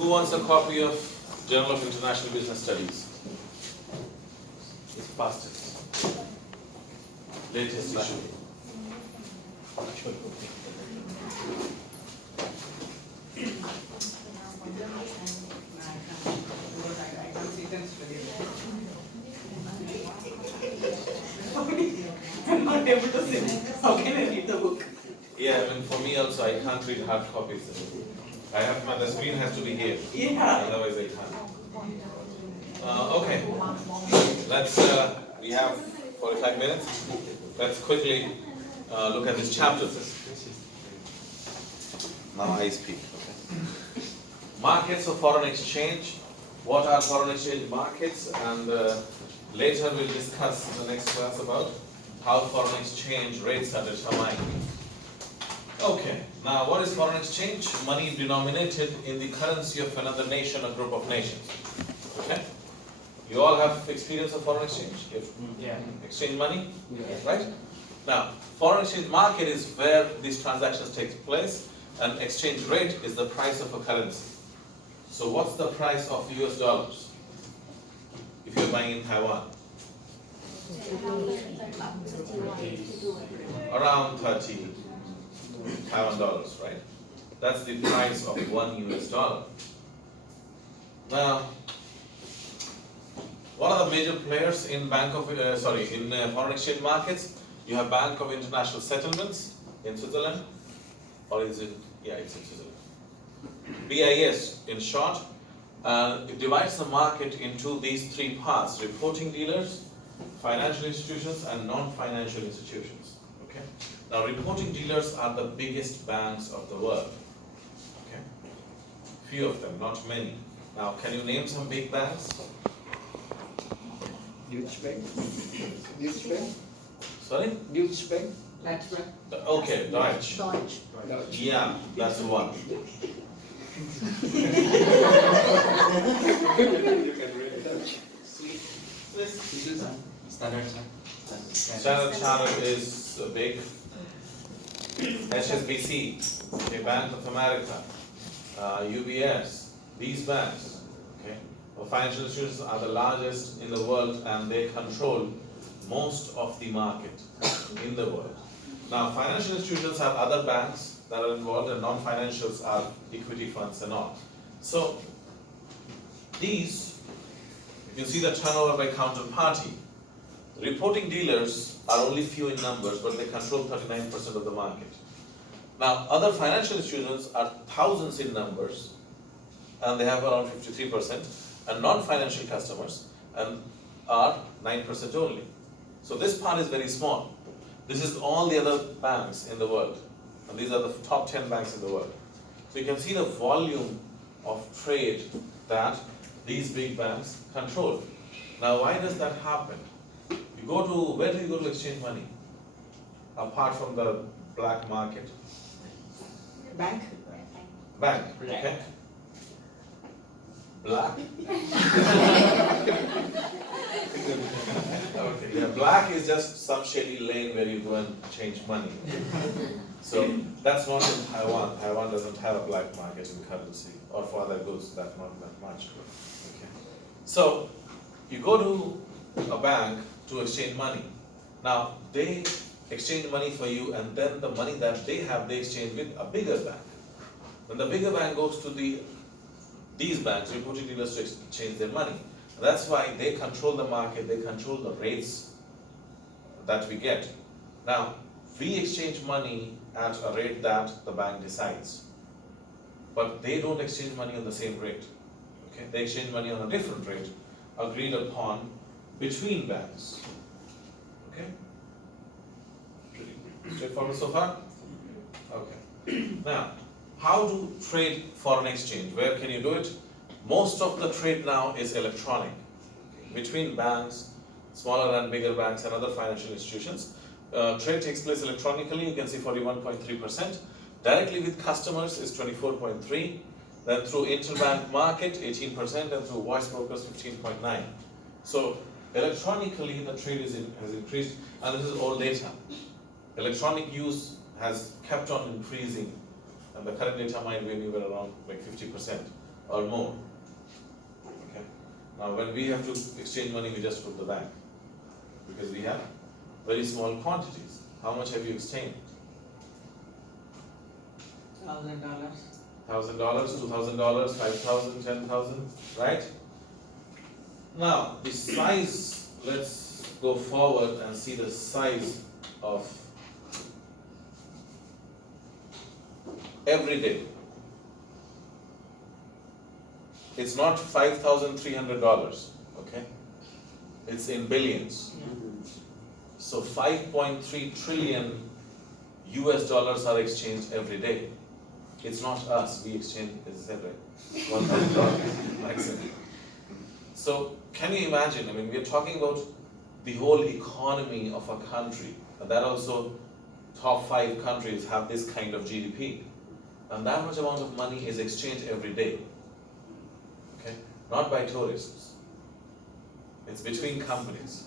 Who wants a copy of Journal of International Business Studies? It's fastest. Latest issue. I'm not able to see. How can I read the book? Yeah, I mean for me also I can't read hard copies. I have the screen has to be here. Yeah. Otherwise I can't. Okay. Let's we have 45 minutes. Let's quickly look at this chapter. Now I speak. Okay. Markets of foreign exchange. What are foreign exchange markets? And later we'll discuss in the next class about how foreign exchange rates are determined. Okay, now what is foreign exchange? Money denominated in the currency of another nation or group of nations. Okay? You all have experience of foreign exchange? Yeah. Exchange money? Yeah. Right? Now, foreign exchange market is where these transactions take place, and exchange rate is the price of a currency. So what's the price of US dollars if you're buying in Taiwan? Around 30 Taiwan dollars, right? That's the price of one US dollar. Now, what are the major players in foreign exchange markets? You have Bank of International Settlements in Switzerland, or is it? Yeah, it's in Switzerland. BIS in short. It divides the market into these three parts: reporting dealers, financial institutions, and non-financial institutions. Okay. Now, reporting dealers are the biggest banks of the world. Okay. Few of them, not many. Now, can you name some big banks? Deutsche Bank. Deutsche Bank. Sorry? Deutsche Bank. That's right. Okay, Deutsche. Deutsch. Yeah, that's the one. You can read Dutch. Standard Standard Chartered is big. HSBC, okay, Bank of America, UBS, these banks, okay, financial institutions are the largest in the world and they control most of the market in the world. Now, financial institutions have other banks that are involved and non-financials are equity funds and all. So, these, you can see the turnover by counterparty. Reporting dealers are only few in numbers, but they control 39% of the market. Now, other financial institutions are thousands in numbers, and they have around 53%, and non-financial customers and are 9% only. So this part is very small. This is all the other banks in the world, and these are the top 10 banks in the world. So you can see the volume of trade that these big banks control. Now, why does that happen? You go to, where do you go to exchange money? Apart from the black market? Bank? Bank, okay? Black? Okay, yeah, black is just some shady lane where you go and change money. So that's not in Taiwan. Taiwan doesn't have a black market in currency or for other goods, that's not that much. Okay. So you go to a bank to exchange money. Now they exchange money for you, and then the money that they have, they exchange with a bigger bank. When the bigger bank goes to these banks, reporting dealers to exchange their money. That's why they control the market, they control the rates that we get. Now, we exchange money at a rate that the bank decides. But they don't exchange money on the same rate. Okay? They exchange money on a different rate agreed upon between banks. Okay? Pretty straightforward so far? Okay. Now, how to trade foreign exchange? Where can you do it? Most of the trade now is electronic. Between banks, smaller and bigger banks and other financial institutions. Trade takes place electronically, you can see 41.3%. Directly with customers is 24.3%. Then through interbank market, 18%, and through voice brokers, 15.9%. So electronically, the trade has increased, and this is all data. Electronic use has kept on increasing, and the current data might be anywhere around like 50% or more. Okay. Now, when we have to exchange money, we just put the bank because we have very small quantities. How much have you exchanged? $1,000. $1,000, $2,000, 5,000, 10,000, right? Now, the size, let's go forward and see the size of every day. It's not $5,300, okay? It's in billions. So 5.3 trillion US dollars are exchanged every day. It's not us, we exchange, is that right? $1,000 maximum. So can you imagine, I mean, we're talking about the whole economy of a country, and that also top 5 countries have this kind of GDP. And that much amount of money is exchanged every day. Okay? Not by tourists. It's between companies.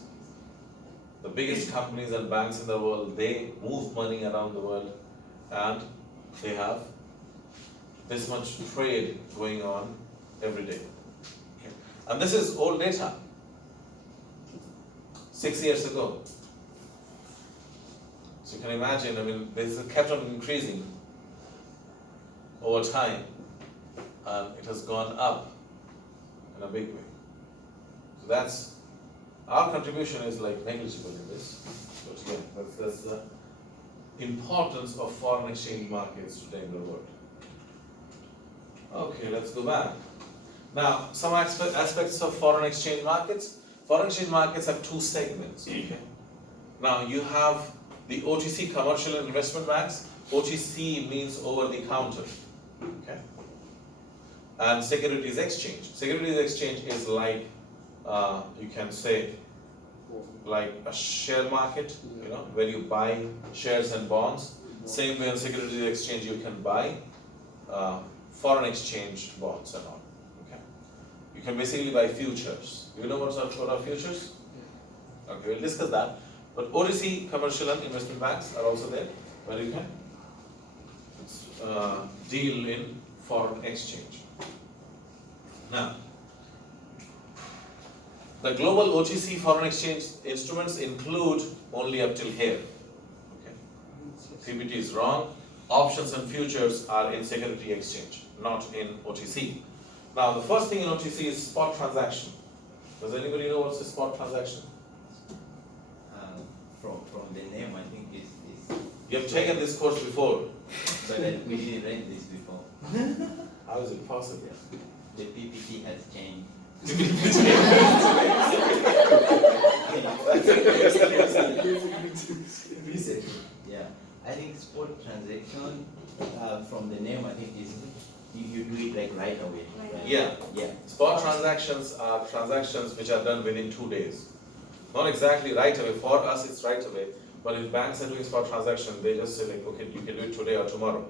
The biggest companies and banks in the world, they move money around the world and they have this much trade going on every day. Okay. And this is old data. 6 years ago. So you can imagine, I mean, this has kept on increasing over time and it has gone up in a big way. So that's, our contribution is like negligible in this. But yeah, that's the importance of foreign exchange markets today in the world. Okay, let's go back. Now, some aspects of foreign exchange markets. Foreign exchange markets have 2 segments. Okay. Now, you have the OTC, commercial and investment banks. OTC means over the counter. Okay. And securities exchange. Securities exchange is like, you can say, like a share market, you know, where you buy shares and bonds. Same way in securities exchange, you can buy foreign exchange bonds and all. Okay. You can basically buy futures. You know what are futures? Okay, we'll discuss that. But OTC, commercial and investment banks are also there, where you can deal in foreign exchange. Now, the global OTC foreign exchange instruments include only up till here. Okay. PPT is wrong. Options and futures are in security exchange, not in OTC. Now, the first thing in OTC is spot transaction. Does anybody know what's a spot transaction? From the name, I think it's You have taken this course before. but we didn't read this before. How is it possible? The PPT has changed. Yeah, I think spot transaction, from the name, I think is you do it like right away. Right? Yeah. Yeah. Spot transactions are transactions which are done within 2 days. Not exactly right away. For us, it's right away. But if banks are doing spot transaction, they just say like, okay, you can do it today or tomorrow.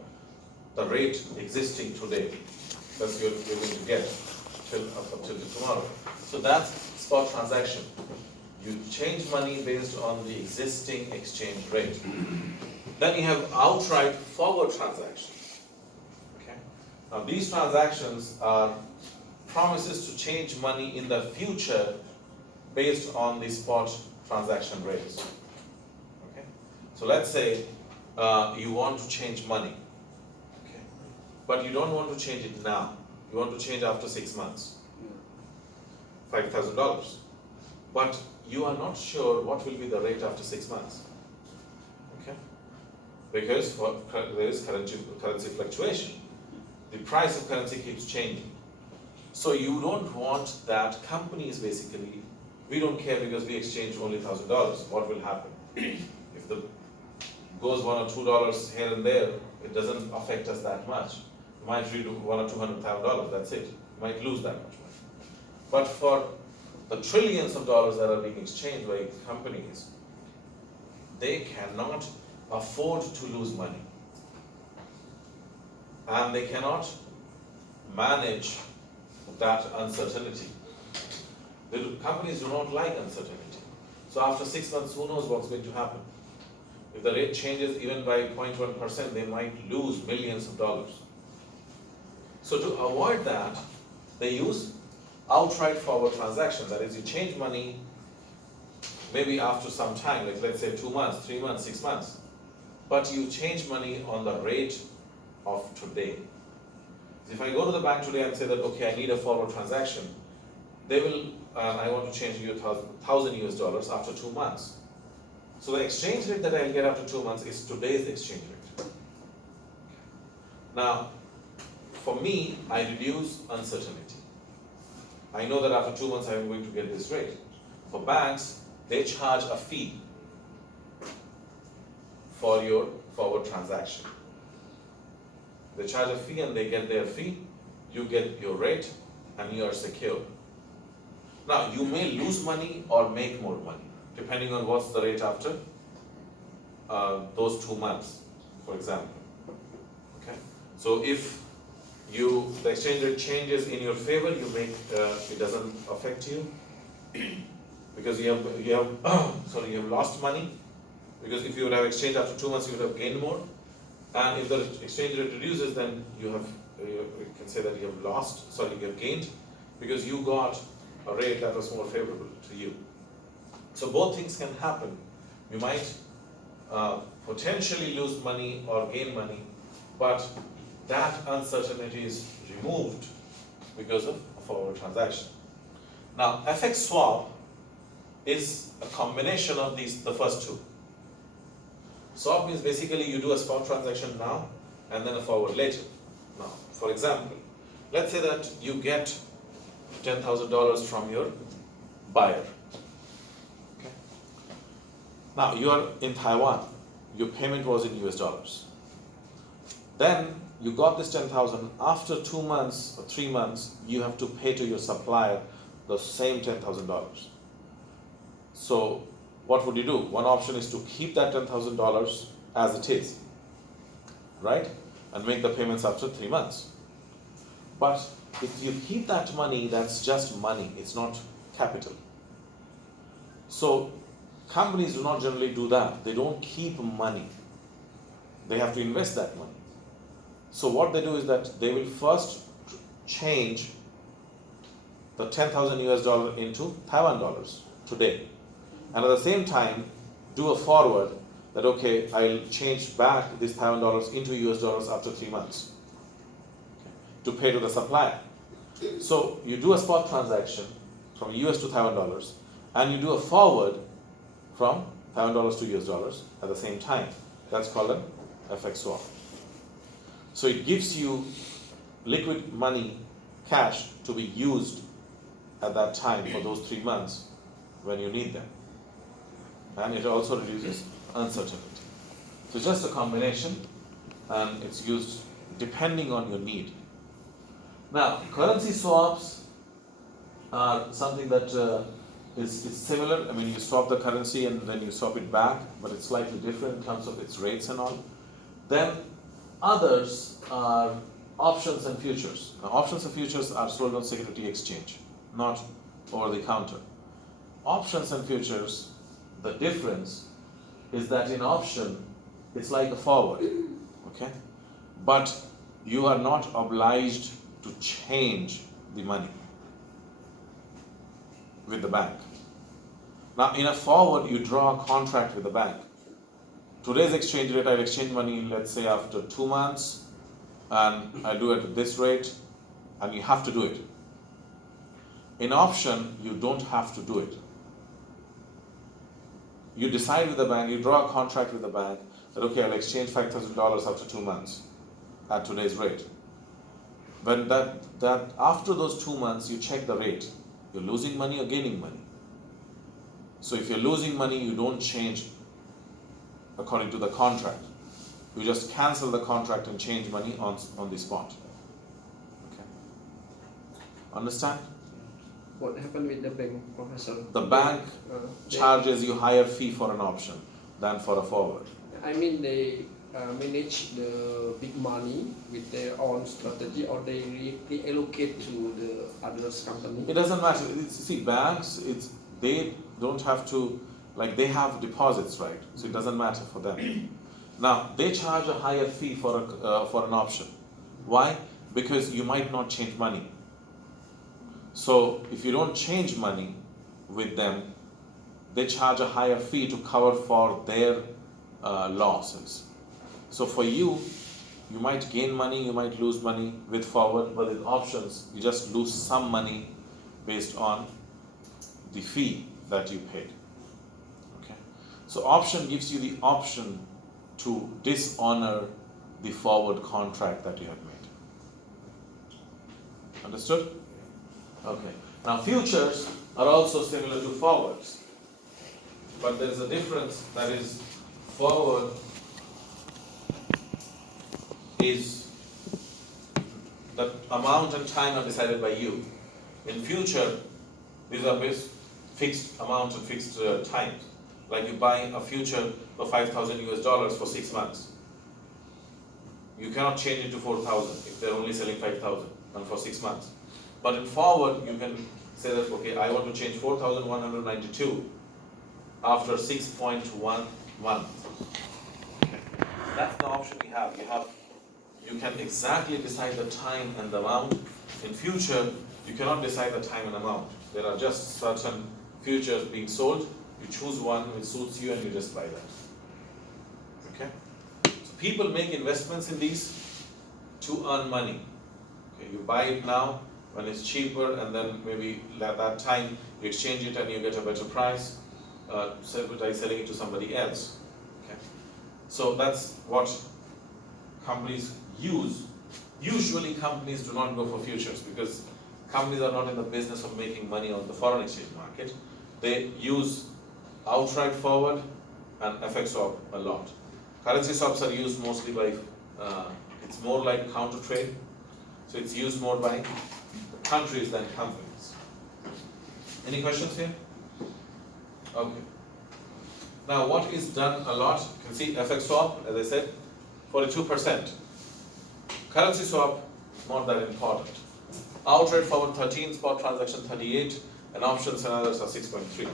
The rate existing today, that's what you're going to get up till tomorrow. So that's spot transaction. You change money based on the existing exchange rate. Then you have outright forward transactions. Okay. Now these transactions are promises to change money in the future based on the spot transaction rates. Okay. So let's say you want to change money, okay, but you don't want to change it now. You want to change after 6 months, $5,000. But you are not sure what will be the rate after 6 months. Okay? Because there is currency fluctuation. The price of currency keeps changing. So you don't want that companies basically, we don't care because we exchange only $1,000. What will happen? If the goes $1 or $2 here and there, it doesn't affect us that much. You might lose $100,000 or $200,000, that's it. You might lose that much money. But for the trillions of dollars that are being exchanged by companies, they cannot afford to lose money. And they cannot manage that uncertainty. The companies do not like uncertainty. So after 6 months, who knows what's going to happen? If the rate changes even by 0.1%, they might lose millions of dollars. So to avoid that, they use outright forward transactions. That is, you change money maybe after some time, like let's say 2 months, 3 months, 6 months. But you change money on the rate of today. If I go to the bank today and say that, okay, I need a forward transaction, they will, I want to change you $1,000 after 2 months. So the exchange rate that I'll get after 2 months is today's exchange rate. Now, for me, I reduce uncertainty. I know that after 2 months I'm going to get this rate. For banks, they charge a fee for your forward transaction. They charge a fee and they get their fee, you get your rate, and you are secure. Now, you may lose money or make more money, depending on what's the rate after those 2 months, for example. Okay? So if the exchange rate changes in your favor, you make it doesn't affect you because you have lost money. Because if you would have exchanged after 2 months, you would have gained more. And if the exchange rate reduces, then you can say that you have gained, because you got a rate that was more favorable to you. So both things can happen. You might potentially lose money or gain money, but that uncertainty is removed because of a forward transaction. Now, FX swap is a combination of the first two. Swap means basically you do a spot transaction now and then a forward later. Now, for example, let's say that you get $10,000 from your buyer. Okay. Now, you are in Taiwan. Your payment was in US dollars. Then you got this 10,000. After 2 months or 3 months, you have to pay to your supplier the same $10,000. So what would you do? One option is to keep that $10,000 as it is, right? And make the payments after 3 months. But if you keep that money, that's just money, it's not capital. So companies do not generally do that. They don't keep money. They have to invest that money. So what they do is that they will first change the 10,000 US dollar into Taiwan dollars today. And at the same time, do a forward that, okay, I'll change back these Taiwan dollars into US dollars after 3 months to pay to the supplier. So you do a spot transaction from US to Taiwan dollars, and you do a forward from Taiwan dollars to US dollars at the same time. That's called an FX swap. So it gives you liquid money, cash, to be used at that time for those 3 months when you need them. And it also reduces uncertainty. So just a combination, and it's used depending on your need. Now, currency swaps are something that is similar. I mean, you swap the currency and then you swap it back, but it's slightly different in terms of its rates and all. Then others are options and futures. Now, options and futures are sold on security exchange, not over the counter. Options and futures, the difference is that in option, it's like a forward, okay? But you are not obliged to change the money with the bank. Now, in a forward, you draw a contract with the bank. Today's exchange rate, I'll exchange money, let's say after 2 months, and I do it at this rate, and you have to do it. In option, you don't have to do it. You decide with the bank, you draw a contract with the bank that, okay, I'll exchange $5,000 after 2 months at today's rate. When that after those 2 months, you check the rate. You're losing money or gaining money. So if you're losing money, you don't change according to the contract. You just cancel the contract and change money on the spot. Okay. Understand? What happened with the bank, Professor? The bank They- charges you higher fee for an option than for a forward. I mean, they manage the big money with their own strategy, or they reallocate to the others company. It doesn't matter. See, banks, they don't have to, like, they have deposits, right? So it doesn't matter for them. Now, they charge a higher fee for an option. Why? Because you might not change money. So if you don't change money with them, they charge a higher fee to cover for their losses. So for you, you might gain money, you might lose money with forward, but with options, you just lose some money based on the fee that you paid. Okay. So option gives you the option to dishonor the forward contract that you have made. Understood? Okay. Now futures are also similar to forwards, but there is a difference, that is forward is the amount and time are decided by you. In future, these are based fixed amount and fixed times. Like you buy a future for $5,000 for 6 months. You cannot change it to 4,000 if they're only selling 5,000 and for 6 months. But in forward, you can say that, okay, I want to change 4,192 after 6.1 month. Okay. That's the option we have. You can exactly decide the time and the amount. In future, you cannot decide the time and amount. There are just certain futures being sold. You choose one which suits you and you just buy that. Okay? So people make investments in these to earn money. Okay, you buy it now when it's cheaper, and then maybe at that time you exchange it and you get a better price by selling it to somebody else. Okay? So that's what companies use. Usually companies do not go for futures because companies are not in the business of making money on the foreign exchange market. They use outright forward and FX swap a lot. Currency swaps are used mostly by, it's more like counter trade, so it's used more by countries than companies. Any questions here? Okay. Now what is done a lot, you can see FX swap, as I said, 42%. Currency swap, not that important. Outright forward 13, spot transaction 38, and options and others are 6.3.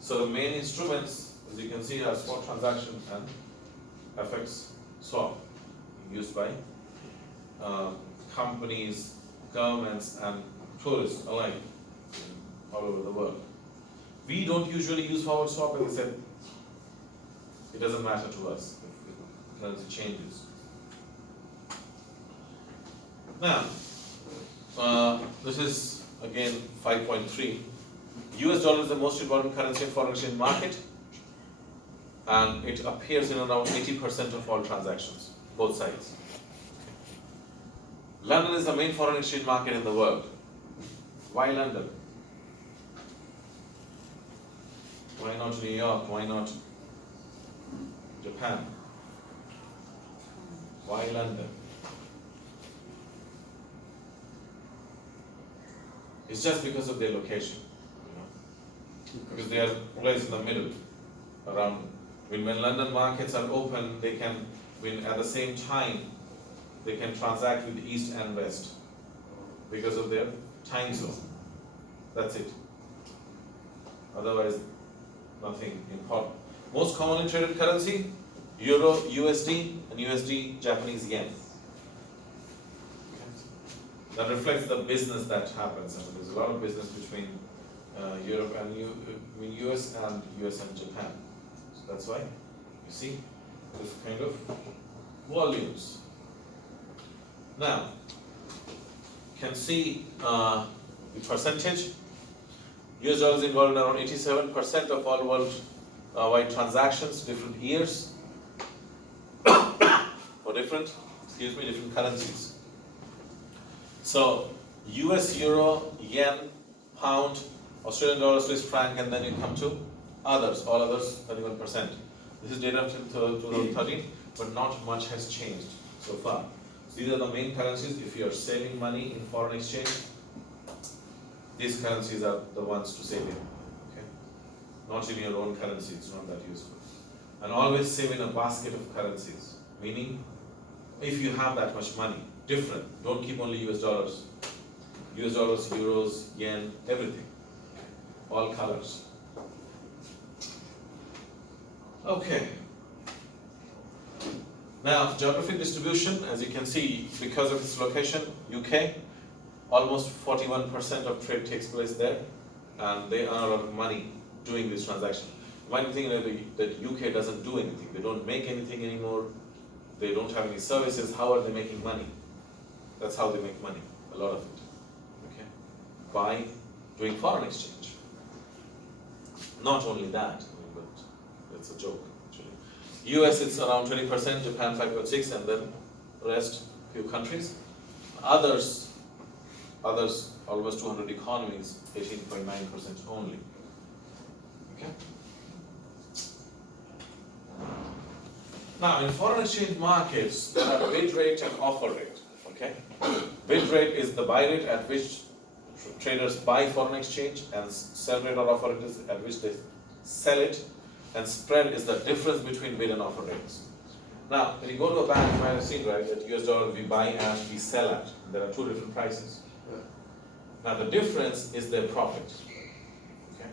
So the main instruments, as you can see, are spot transaction and FX swap, used by companies, governments, and tourists alike all over the world. We don't usually use forward swap, as I said. It doesn't matter to us if currency changes. Now, this is again 5.3. US dollar is the most important currency in foreign exchange market, and it appears in around 80% of all transactions, both sides. London is the main foreign exchange market in the world. Why London? Why not New York? Why not Japan? Why London? It's just because of their location, because they are placed in the middle, around. When London markets are open, they can, at the same time, they can transact with the East and West because of their time zone. That's it. Otherwise, nothing important. Most commonly traded currency, Euro, USD, and USD, Japanese yen. That reflects the business that happens. I mean, there's a lot of business between Europe and US and US and Japan. So that's why you see this kind of volumes. Now, you can see the percentage. US dollars involved in around 87% of all worldwide transactions, different years, for different currencies. So, US, Euro, Yen, Pound, Australian dollar, Swiss franc, and then you come to others, all others, 31%. This is data until 2013, but not much has changed so far. So these are the main currencies. If you are saving money in foreign exchange, these currencies are the ones to save in. Okay? Not in your own currency, it's not that useful. And always save in a basket of currencies, meaning if you have that much money, different. Don't keep only US dollars. US dollars, euros, yen, everything. All colors. Okay. Now, geographic distribution, as you can see, because of its location, UK, almost 41% of trade takes place there, and they earn a lot of money doing this transaction. You might be thinking that UK doesn't do anything, they don't make anything anymore, they don't have any services, how are they making money? That's how they make money, a lot of it, okay? By doing foreign exchange. Not only that, but it's a joke, actually. US it's around 20%, Japan 5.6%, and then rest, few countries. Others, almost 200 economies, 18.9% only. Okay? Now, in foreign exchange markets, there are bid rate and offer rate. Okay? Bid rate is the buy rate at which traders buy foreign exchange, and sell rate or offer rate is at which they sell it, and spread is the difference between bid and offer rates. Now, when you go to a bank, you might have seen, right, that US dollar we buy at, we sell at. There are two different prices. Now, the difference is their profit. Okay?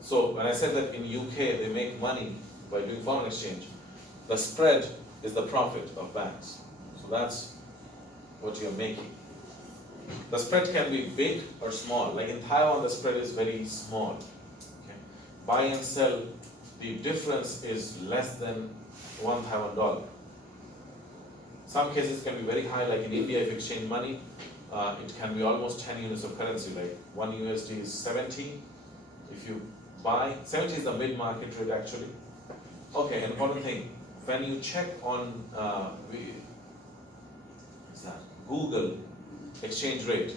So, when I said that in UK they make money by doing foreign exchange, the spread is the profit of banks. So that's what you're making. The spread can be big or small. Like in Taiwan, the spread is very small. Okay? Buy and sell, the difference is less than $1 Taiwan. Some cases can be very high, like in India, if you exchange money, it can be almost 10 units of currency, like 1 USD is 70. If you buy, 70 is the mid-market rate actually. Okay, and one thing, when you check on Google exchange rate,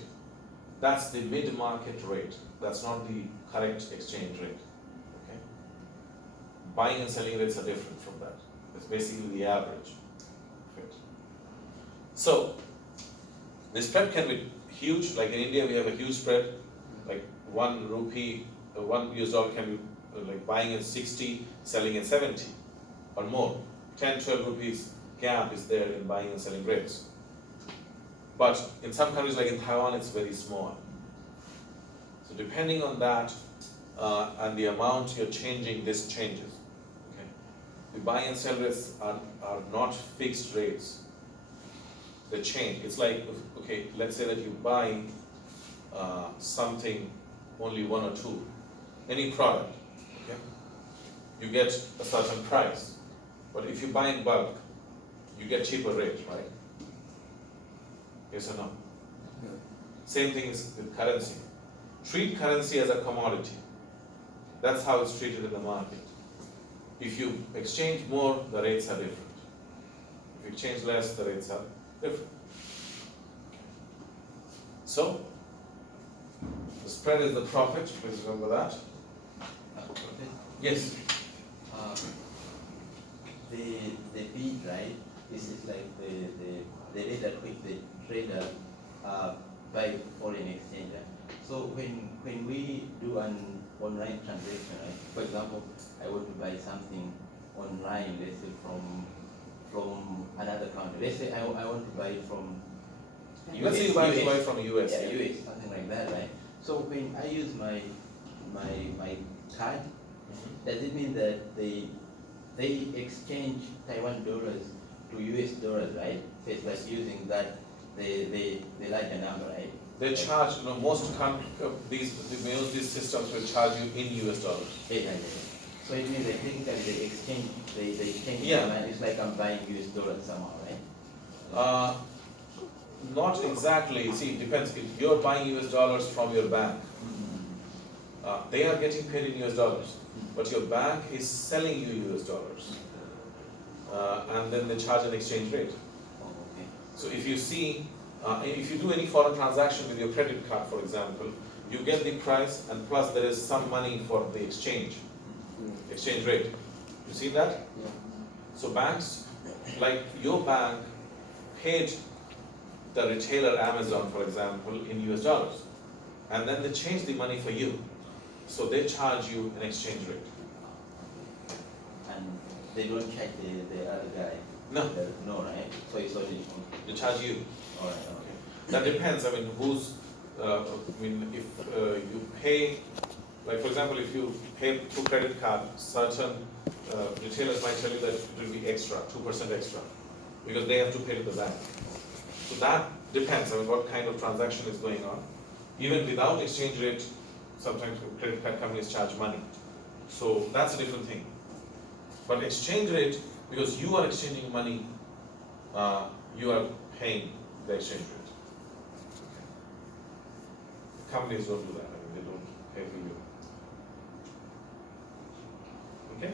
that's the mid-market rate. That's not the correct exchange rate. Okay? Buying and selling rates are different from that. It's basically the average. Right? So, the spread can be huge. Like in India, we have a huge spread. Like 1 rupee, 1 US dollar can be like buying at 60, selling at 70 or more. 10, 12 rupees gap is there in buying and selling rates. But in some countries like in Taiwan, it's very small. So depending on that and the amount you're changing, this changes. Okay? The buy and sell rates are not fixed rates. They change. It's like, okay, let's say that you buy something, only 1 or 2, any product, okay? You get a certain price. But if you buy in bulk, you get cheaper rate, right? Yes or no? Yeah. Same thing is with currency. Treat currency as a commodity. That's how it's treated in the market. If you exchange more, the rates are different. If you exchange less, the rates are different. So, the spread is the profit, please remember that. Yes. The bid, right? This is like the rate at which the trader buy foreign exchange. Right? So when we do an online transaction, right? For example, I want to buy something online, let's say from another country. Let's say I want to buy it from Let's say you buy from US. Yeah, US, something like that, right? So when I use my card, does it mean that they exchange Taiwan dollars to US dollars, right? So it's like using that the larger number, right? They charge, most these systems will charge you in US dollars. Exactly. So it means that technically they exchange Yeah. money. It's like I'm buying US dollars somehow, right? Not exactly. See, it depends. If you're buying US dollars from your bank, they are getting paid in US dollars, but your bank is selling you US dollars, and then they charge an exchange rate. Oh, okay. So if you see, if you do any foreign transaction with your credit card, for example, you get the price and plus there is some money for the exchange rate. You see that? Yeah. So banks, like your bank, paid the retailer Amazon, for example, in US dollars, and then they change the money for you. So they charge you an exchange rate. And they don't check the other guy. No. No, right? So it's only. They charge you. All right. Okay. That depends. I mean, if you pay, like for example, if you pay through credit card, certain retailers might tell you that it will be extra, 2% extra, because they have to pay to the bank. So that depends on what kind of transaction is going on. Even without exchange rate, sometimes credit card companies charge money. So that's a different thing. But exchange rate, because you are exchanging money, you are paying the exchange rate. Companies don't do that. I mean, they don't pay for you. Okay?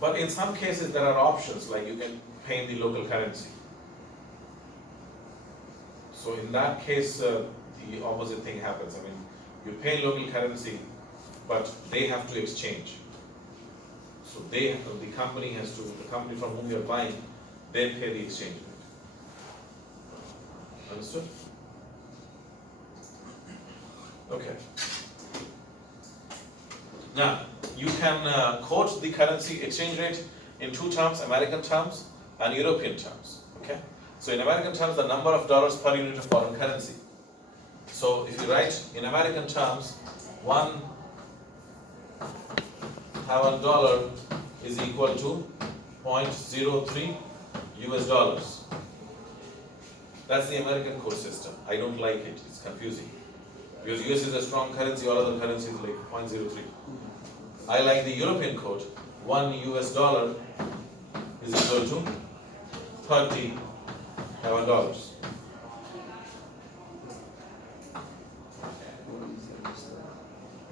But in some cases, there are options, like you can pay in the local currency. So in that case, the opposite thing happens. I mean, you pay in local currency, but they have to exchange. So the company from whom you are buying, they pay the exchange rate. Understood? Okay. Now, you can quote the currency exchange rate in two terms, American terms and European terms. Okay? So in American terms, the number of dollars per unit of foreign currency. So if you write in American terms, one Taiwan dollar is equal to 0.03 US dollars. That's the American code system. I don't like it, it's confusing. Because US is a strong currency, all other currencies like 0.03. I like the European code. 1 US dollar is equal to 30 Taiwan dollars.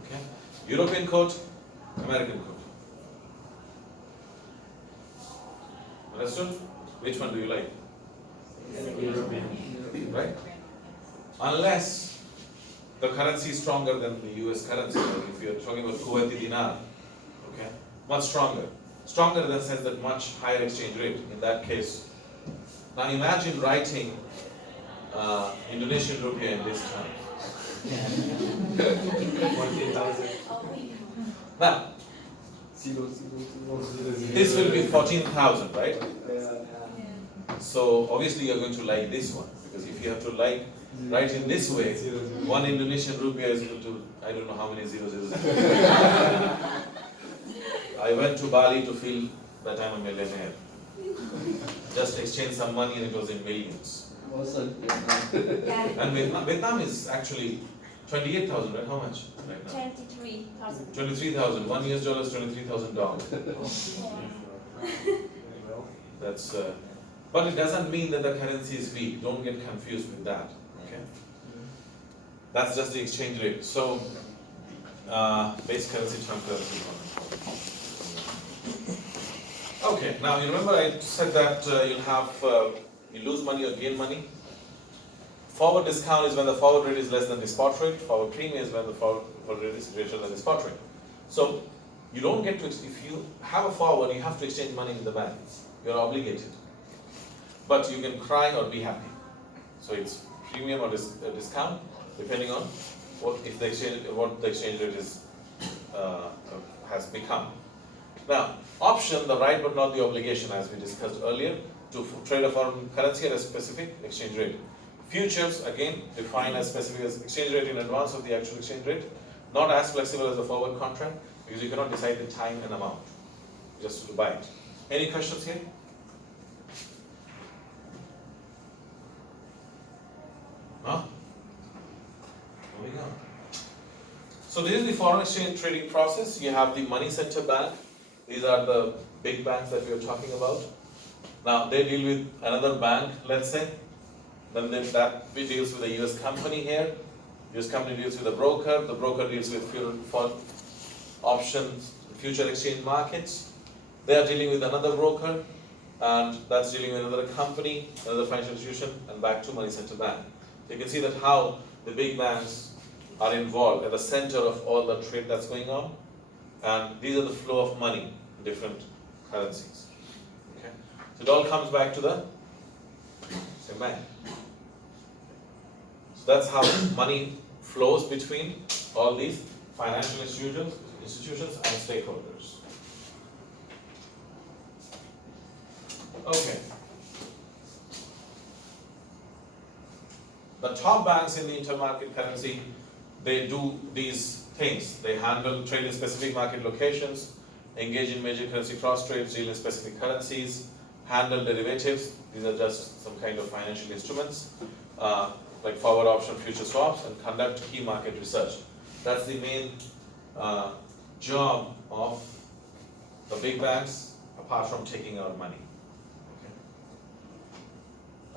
Okay. European code, American code. Understood? Which one do you like? Right? Unless the currency is stronger than the US currency, like if you're talking about Kuwaiti dinar, okay, much stronger. Stronger in the sense that much higher exchange rate in that case. Now imagine writing Indonesian rupiah in this time. Now, this will be 14,000, right? So obviously you're going to like this one, because if you have to write in this way, 1 Indonesian rupiah is equal to, I don't know how many zeros it is. I went to Bali to feel that I'm a millionaire. Just exchanged some money and it was in millions. And Vietnam is actually 28,000, right? How much right now? 23,000. 23,000. 1 US dollar is $23,000. That's. But it doesn't mean that the currency is weak. Don't get confused with that. Okay. That's just the exchange rate. So, base currency, term currency. Okay. Now you remember I said that you lose money or gain money. Forward discount is when the forward rate is less than the spot rate. Forward premium is when the forward rate is greater than the spot rate. So you don't get to, if you have a forward, you have to exchange money with the bank. You're obligated. But you can cry or be happy. So it's premium or discount, depending on what the exchange rate is has become. Now, option, the right but not the obligation, as we discussed earlier, to trade a foreign currency at a specific exchange rate. Futures, again, defined as specific as exchange rate in advance of the actual exchange rate, not as flexible as a forward contract, because you cannot decide the time and amount, just to buy it. Any questions here? No? Moving on. So this is the foreign exchange trading process. You have the money center bank. These are the big banks that we are talking about. Now they deal with another bank, let's say. Then that deals with a US company here. US company deals with a broker. The broker deals with options, future exchange markets. They are dealing with another broker, and that's dealing with another company, another financial institution, and back to money center bank. So you can see that how the big banks are involved at the center of all the trade that's going on, and these are the flow of money in different currencies. Okay, so it all comes back to the same bank. So that's how money flows between all these financial institutions and stakeholders. Okay. The top banks in the intermarket currency, they do these things. They handle trade in specific market locations, engage in major currency cross trades, deal in specific currencies, handle derivatives. These are just some kind of financial instruments, like forward option, future swaps, and conduct key market research. That's the main job of the big banks, apart from taking our money. Okay.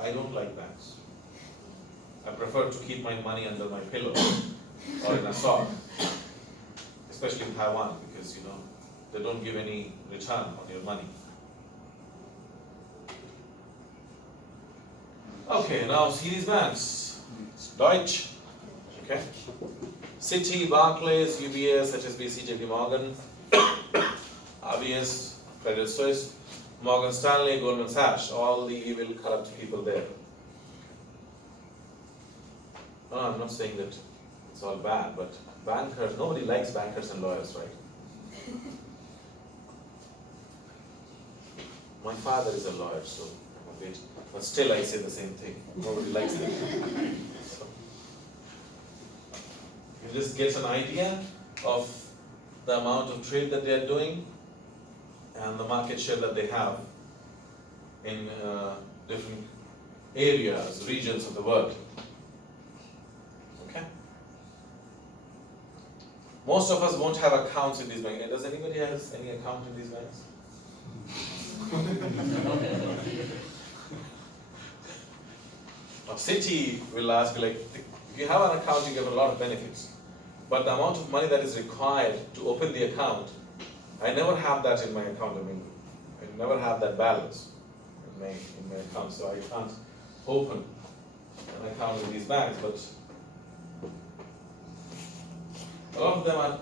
I don't like banks. I prefer to keep my money under my pillow or in a sock, especially in Taiwan, because they don't give any return on your money. Okay, now see these banks. Deutsche, okay. Citi, Barclays, UBS, HSBC, JP Morgan, RBS, Credit Suisse, Morgan Stanley, Goldman Sachs, all the evil, corrupt people there. No, I'm not saying that it's all bad, but bankers, nobody likes bankers and lawyers, right? My father is a lawyer, so I'm a bit, but still I say the same thing. Nobody likes them. So, you just get an idea of the amount of trade that they are doing and the market share that they have in different areas, regions of the world. Okay? Most of us won't have accounts in these banks. Does anybody has any account in these banks? Now, Citi will ask, like, if you have an account, you get a lot of benefits. But the amount of money that is required to open the account, I never have that in my account. I mean, I never have that balance in my account, so I can't open an account in these banks. But a lot of them are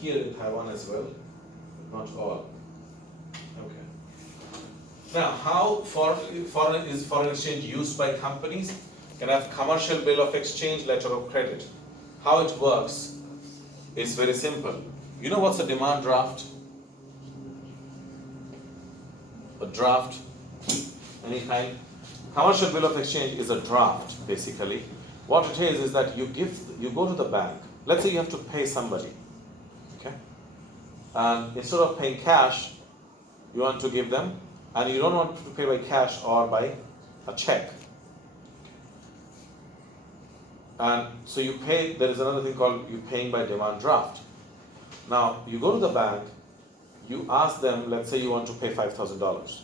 here in Taiwan as well, but not all. Okay. Now, how foreign exchange used by companies? Can have commercial bill of exchange, letter of credit. How it works is very simple. You know what's a demand draft? A draft, any kind. Commercial bill of exchange is a draft, basically. What it is that you go to the bank. Let's say you have to pay somebody, okay? And instead of paying cash, you want to give them, and you don't want to pay by cash or by a check. And so you pay, there is another thing called you paying by demand draft. Now, you go to the bank, you ask them, let's say you want to pay $5,000.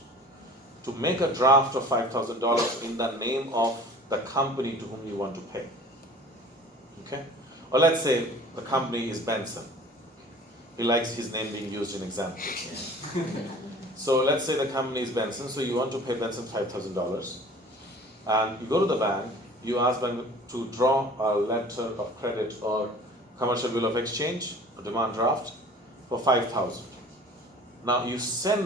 To make a draft of $5,000 in the name of the company to whom you want to pay. Okay? Or let's say the company is Benson. He likes his name being used in examples. So let's say the company is Benson, so you want to pay Benson $5,000. And you go to the bank, you ask them to draw a letter of credit or commercial bill of exchange, a demand draft, for $5,000. Now you send